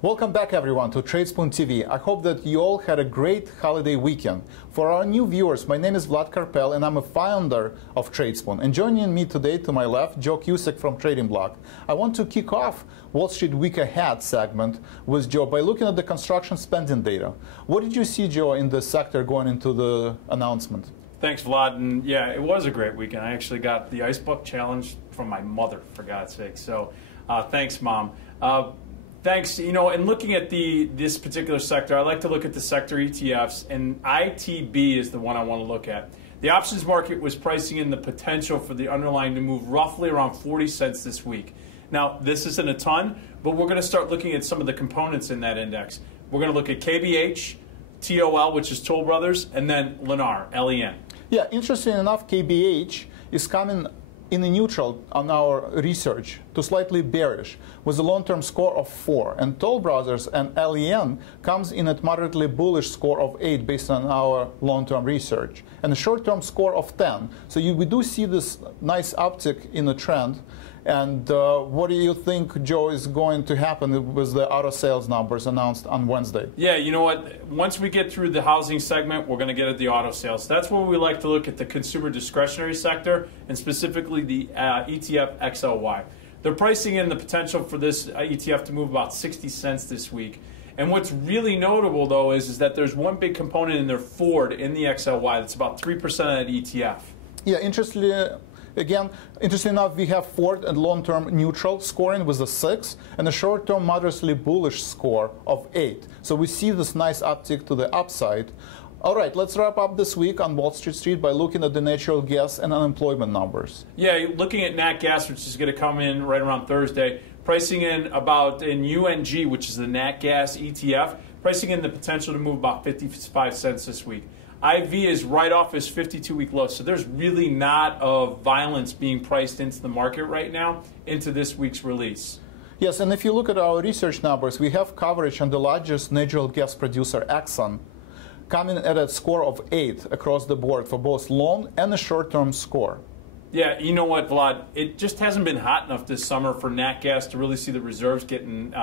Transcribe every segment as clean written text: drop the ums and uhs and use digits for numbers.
Welcome back, everyone, to Tradespoon TV. I hope that you all had a great holiday weekend. For our new viewers, my name is Vlad Karpel, and I'm a founder of Tradespoon. And joining me today to my left, Joe Cusick from MoneyBlock. I want to kick off Wall Street Week Ahead segment with Joe by looking at the construction spending data. What did you see, Joe, in the sector going into the announcement? Thanks, Vlad. And yeah, it was a great weekend. I actually got the Ice Bucket Challenge from my mother, for God's sake. So thanks, Mom. Thanks. You know, in looking at this particular sector, I like to look at the sector ETFs, and ITB is the one I want to look at. The options market was pricing in the potential for the underlying to move roughly around 40 cents this week. Now, this isn't a ton, but we're going to start looking at some of the components in that index. We're going to look at KBH, TOL, which is Toll Brothers, and then Lennar, LEN. Yeah, interesting enough, KBH is coming in a neutral on our research to slightly bearish with a long-term score of 4, and Toll Brothers and LEN comes in at moderately bullish score of 8 based on our long-term research and a short-term score of 10. So we do see this nice uptick in the trend. And what do you think, Joe, is going to happen with the auto sales numbers announced on Wednesday? Yeah, you know what? Once we get through the housing segment, we're going to get at the auto sales. That's where we like to look at the consumer discretionary sector, and specifically the ETF XLY. They're pricing in the potential for this ETF to move about 60 cents this week. And what's really notable, though, is that there's one big component in their Ford in the XLY that's about 3% of that ETF. Yeah, interestingly enough, we have Ford and long-term neutral scoring with a 6 and a short-term moderately bullish score of 8. So we see this nice uptick to the upside. All right, let's wrap up this week on Wall Street by looking at the natural gas and unemployment numbers. Yeah, looking at nat gas, which is going to come in right around Thursday, pricing in UNG, which is the nat gas ETF, pricing in the potential to move about 55 cents this week. IV is right off his 52-week low, so there's really not of violence being priced into the market right now into this week's release. Yes, and if you look at our research numbers, we have coverage on the largest natural gas producer, Exxon, coming at a score of 8 across the board for both long and a short-term score. Yeah, you know what, Vlad? It just hasn't been hot enough this summer for nat gas to really see the reserves getting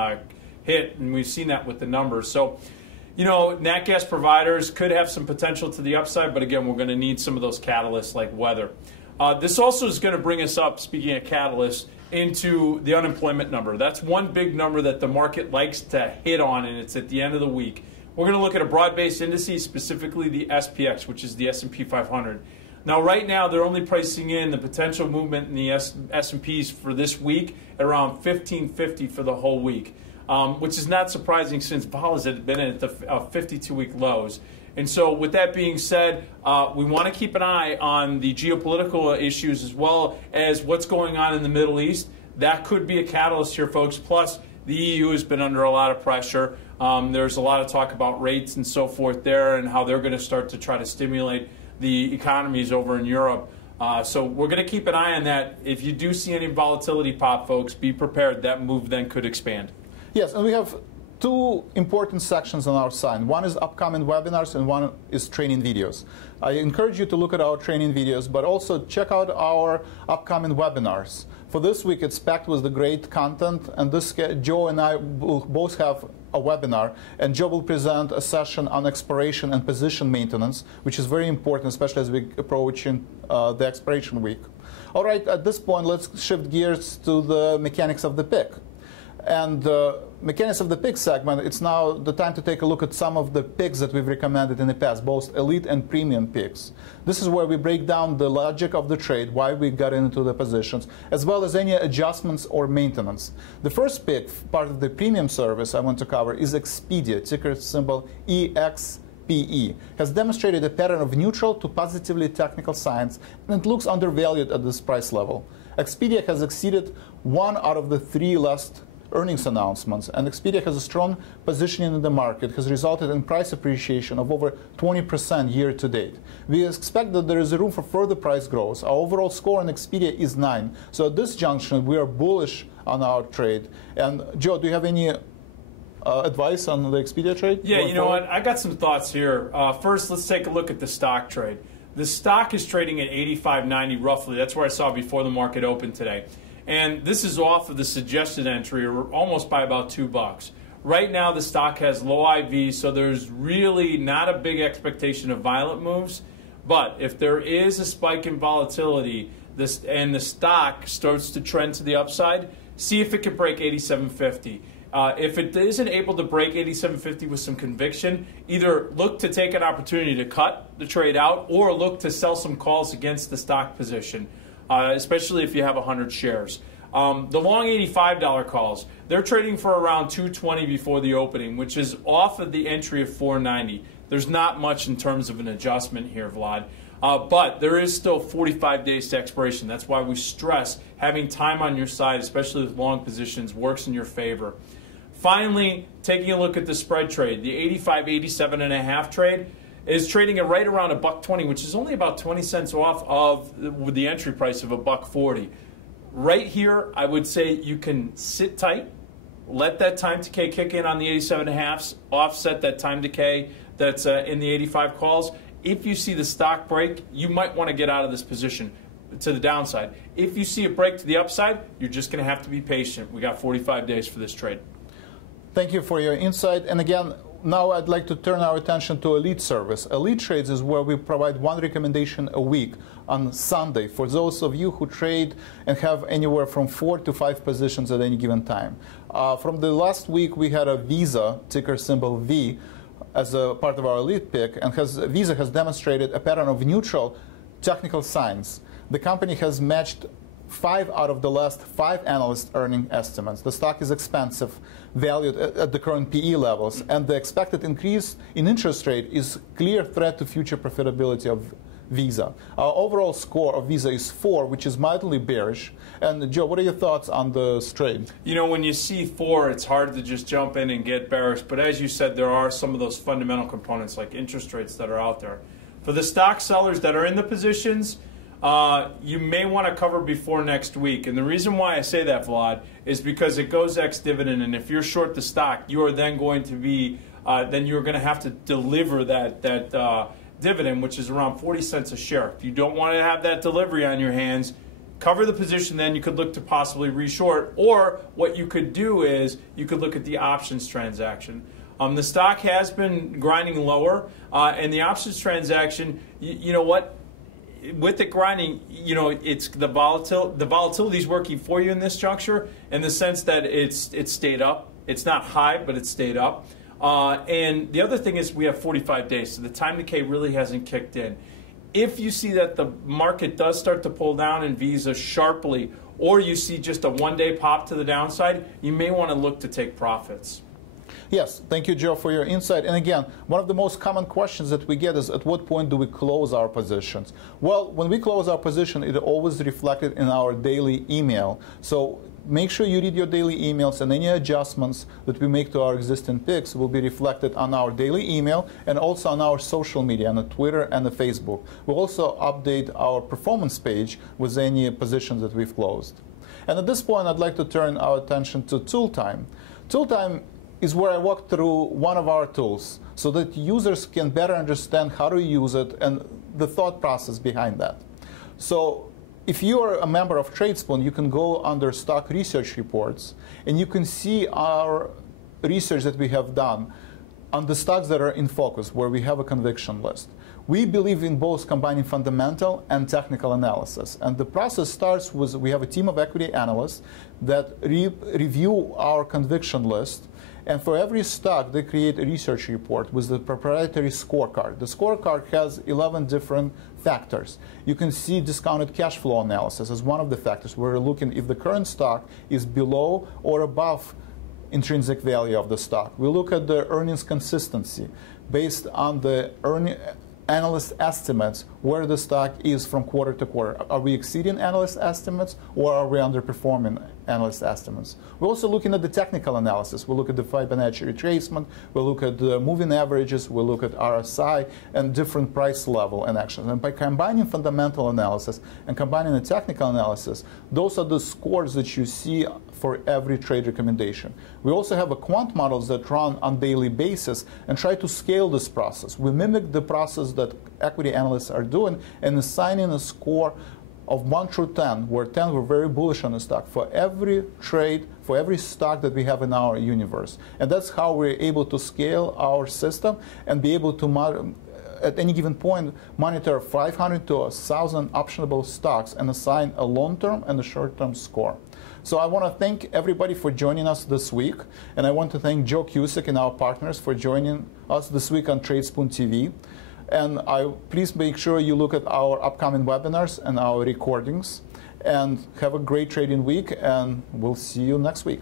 hit, and we've seen that with the numbers. So, you know, nat gas providers could have some potential to the upside, but again, we're going to need some of those catalysts like weather. This also is going to bring us up, speaking of catalysts, into the unemployment number. That's one big number that the market likes to hit on, and it's at the end of the week. We're going to look at a broad-based indices, specifically the SPX, which is the S&P 500. Now, right now, they're only pricing in the potential movement in the S&Ps for this week at around 1550 for the whole week. Which is not surprising since vol has been at the 52-week lows. And so with that being said, we want to keep an eye on the geopolitical issues as well as what's going on in the Middle East. That could be a catalyst here, folks. Plus, the EU has been under a lot of pressure. There's a lot of talk about rates and so forth there and how they're going to start to try to stimulate the economies over in Europe. So we're going to keep an eye on that. If you do see any volatility pop, folks, be prepared. That move then could expand. Yes, and we have two important sections on our site. One is upcoming webinars and one is training videos. I encourage you to look at our training videos, but also check out our upcoming webinars. For this week, it's packed with the great content, and Joe and I will both have a webinar, and Joe will present a session on expiration and position maintenance, which is very important, especially as we approach the expiration week. All right, at this point, let's shift gears to the mechanics of the pick. And mechanics of the pick segment, it's now the time to take a look at some of the picks that we've recommended in the past, both elite and premium picks. This is where we break down the logic of the trade, why we got into the positions, as well as any adjustments or maintenance. The first pick, part of the premium service I want to cover, is Expedia, ticker symbol EXPE. Has demonstrated a pattern of neutral to positively technical signs, and it looks undervalued at this price level. Expedia has exceeded 1 out of the 3 last earnings announcements, and Expedia has a strong positioning in the market, has resulted in price appreciation of over 20% year to date. We expect that there is room for further price growth. Our overall score on Expedia is 9. So at this junction, we are bullish on our trade. And Joe, do you have any advice on the Expedia trade? Yeah, you know what? I got some thoughts here. First, let's take a look at the stock trade. The stock is trading at 85.90 roughly. That's where I saw before the market opened today. And this is off of the suggested entry, or almost by about $2. Right now, the stock has low IV, so there's really not a big expectation of violent moves. But if there is a spike in volatility and the stock starts to trend to the upside, see if it can break 87.50. If it isn't able to break 87.50 with some conviction, either look to take an opportunity to cut the trade out or look to sell some calls against the stock position, especially if you have 100 shares. The long $85 calls, they're trading for around 220 before the opening, which is off of the entry of 490. There's not much in terms of an adjustment here, Vlad. But there is still 45 days to expiration. That's why we stress having time on your side, especially with long positions, works in your favor. Finally, taking a look at the spread trade, the 85, 87.5 trade is trading at right around $1.20, which is only about 20 cents off of the entry price of $1.40. Right here, I would say you can sit tight, let that time decay kick in on the 87.5s, offset that time decay that's in the 85 calls. If you see the stock break, you might want to get out of this position to the downside. If you see a break to the upside, you're just going to have to be patient. We got 45 days for this trade. Thank you for your insight. And again, now I'd like to turn our attention to Elite Service. Elite Trades is where we provide one recommendation a week on Sunday for those of you who trade and have anywhere from 4 to 5 positions at any given time. From the last week, we had a Visa, ticker symbol V, as a part of our Elite pick, and Visa has demonstrated a pattern of neutral technical signs. The company has matched 5 out of the last 5 analyst earning estimates. The stock is expensive, valued at the current PE levels, and the expected increase in interest rate is clear threat to future profitability of Visa. Our overall score of Visa is 4, which is mildly bearish. And Joe, what are your thoughts on the trade? You know, when you see 4, it's hard to just jump in and get bearish. But as you said, there are some of those fundamental components like interest rates that are out there. For the stock sellers that are in the positions, you may want to cover before next week. And the reason why I say that, Vlad, is because it goes ex-dividend. And if you're short the stock, you are then going to be, then you're going to have to deliver that dividend, which is around 40 cents a share. If you don't want to have that delivery on your hands, cover the position, then you could look to possibly reshort. Or what you could do is you could look at the options transaction. The stock has been grinding lower, and the options transaction, you know what? With it grinding, you know, it's the volatility is working for you in this juncture in the sense that it's stayed up. It's not high, but it's stayed up. And the other thing is we have 45 days, so the time decay really hasn't kicked in. If you see that the market does start to pull down in Visa sharply, or you see just a one-day pop to the downside, you may want to look to take profits. Yes, thank you, Joe, for your insight. And again, one of the most common questions that we get is at what point do we close our positions? Well, when we close our position, it always reflected in our daily email. So make sure you read your daily emails, and any adjustments that we make to our existing picks will be reflected on our daily email and also on our social media, on the Twitter and the Facebook. We'll also update our performance page with any positions that we've closed. And at this point, I'd like to turn our attention to Tool Time. Tool Time is where I walk through one of our tools so that users can better understand how to use it and the thought process behind that. So if you are a member of Tradespoon, you can go under Stock Research Reports, and you can see our research that we have done on the stocks that are in focus, where we have a conviction list. We believe in both combining fundamental and technical analysis. And the process starts with, we have a team of equity analysts that review our conviction list. And for every stock, they create a research report with the proprietary scorecard. The scorecard has 11 different factors. You can see discounted cash flow analysis as one of the factors. We're looking if the current stock is below or above intrinsic value of the stock. We look at the earnings consistency based on the analyst estimates, where the stock is from quarter to quarter. Are we exceeding analyst estimates, or are we underperforming analyst estimates? We're also looking at the technical analysis. We look at the Fibonacci retracement, we look at the moving averages, we look at RSI and different price level and actions. And by combining fundamental analysis and combining the technical analysis, those are the scores that you see for every trade recommendation. We also have a quant models that run on daily basis and try to scale this process. We mimic the process that equity analysts are doing and assigning a score of 1 through 10, where 10 were very bullish on the stock, for every trade, for every stock that we have in our universe. And that's how we're able to scale our system and be able to, at any given point, monitor 500 to 1,000 optionable stocks and assign a long-term and a short-term score. So I want to thank everybody for joining us this week. And I want to thank Joe Cusick and our partners for joining us this week on Tradespoon TV. And please make sure you look at our upcoming webinars and our recordings. And have a great trading week, and we'll see you next week.